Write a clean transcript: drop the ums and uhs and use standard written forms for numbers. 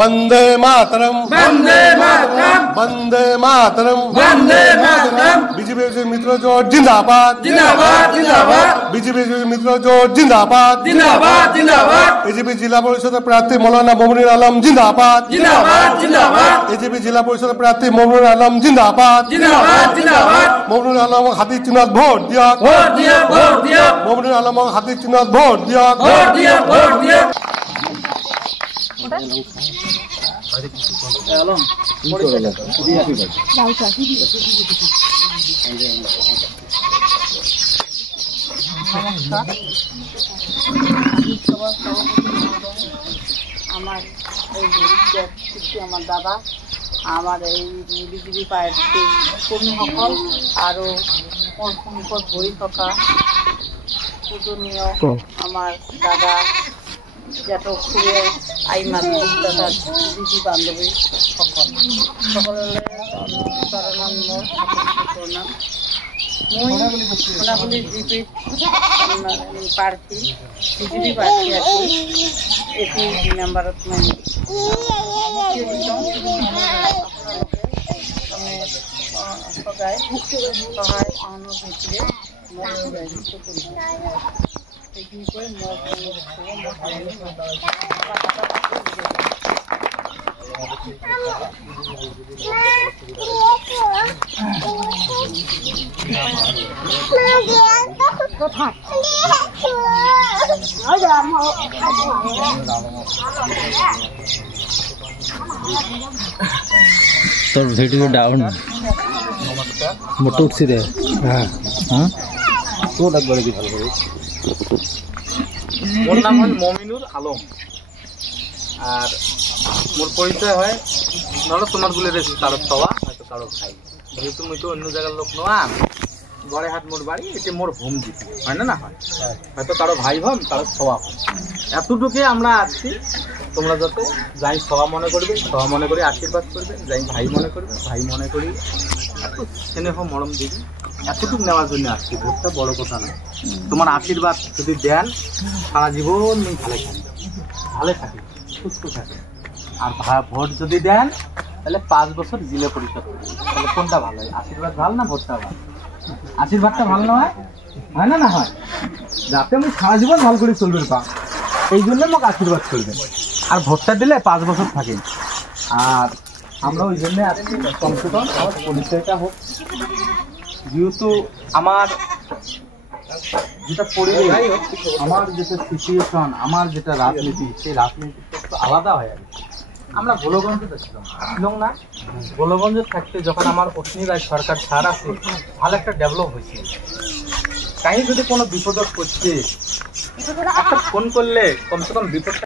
Vande Mataram Vande Mataram Vande Mataram Vande Mataram BJP मित्र जोड़ जिंदाबाद जिंदाबाद जिंदाबाद बीजेपी मित्र जोड़ जिंदाबाद जिंदाबाद जिंदाबाद एजीपी जिला परिषद प्रार्थी मौलाना मोमिनुल आलम जिंदाबाद जिंदाबाद जिंदाबाद एजीपी जिला परिषद प्रार्थी मोमिनुल आलम जिंदाबाद जिंदाबाद जिंदाबाद मोमिनुल आलम हाथी चुनाव भोट दिया ভোট দিও ভোট দিও मोमिनुल आलम हाथी चुनाव भोट दिया ভোট দিও ভোট দিও আমার দাদা আমার এই বিজেপি পার্টির কর্মীসকল আৰু মোৰ সন্মুখত বহি থকা পূজনীয় আমাৰ দাদা জ্যেষ্ঠ খুৰীয়ে আইমাত দাদা দিদি বান্ধৱী সকললৈ প্ৰণাম মোৰ প্ৰণাম মই সোণাপুলি জিপি প্ৰাৰ্থী বিজেপি প্ৰাৰ্থী আছোঁ এটি মেম্বাৰত মই সদায় সহায় সহানুভূতিৰে মই দায়িত্ব কৰিছোঁ এইখিনি কৈ তোর ভিডিও ডাউন মোটো উঠছি রে হ্যাঁ হ্যাঁ তো একবার কি ভালো করে মোর নাম হল মমিনুল আলম আর মোর পরিচয় হয় নহলে তোমার বলে রেছি কারো সবা হয়তো কারো ভাই যেহেতু মুই তো অন্য জায়গার লোক নয় গড়েহাট মোর বাড়ি এটা মোর হোম দিতে হয় না হয় হয়তো কারো ভাই হন কারো সবা হন এতটুকুই আমরা আছি তোমরা যাতে যাই সবা মনে করবে সবা মনে করে আশীর্বাদ করবে যাই ভাই মনে করবে ভাই মনে করি এত স্নেহ মরম দিবে এতটুকু নেওয়ার জন্য আসছি ভোটটা বড় কথা না তোমার আশীর্বাদ যদি দেন সারা জীবন আমি ভালো থাকি সুস্থ থাকি আর ভোট যদি দেন তাহলে 5 বছর জিলে পরিষদ তাহলে কোনটা ভালো হয় আশীর্বাদ ভালো না ভোটটা ভালো আশীর্বাদটা ভালো না হয় না হয় যাতে আমি সারা জীবন ভালো করে চলবে পা এই জন্য আমাকে আশীর্বাদ করবেন আর ভোটটা দিলে 5 বছর থাকে আর আমরা ওই জন্য আসছি কমসে কম আমার পরিচয়টা হোক যেহেতু আমার যেটা পরিবেশ আমার যেটা সিচুয়েশন আমার যেটা রাজনীতি সেই রাজনীতি একটু আলাদা হয়ে গেছে আমরা গোলগঞ্জে ছিলাম না গোলগঞ্জে থাকতে যখন আমার পত্নী রায় সরকার ছাড় আছে ভালো একটা ডেভেলপ হয়েছে তাই যদি কোনো বিপদ করছে একটা ফোন করলে কমসে কম বিপদটা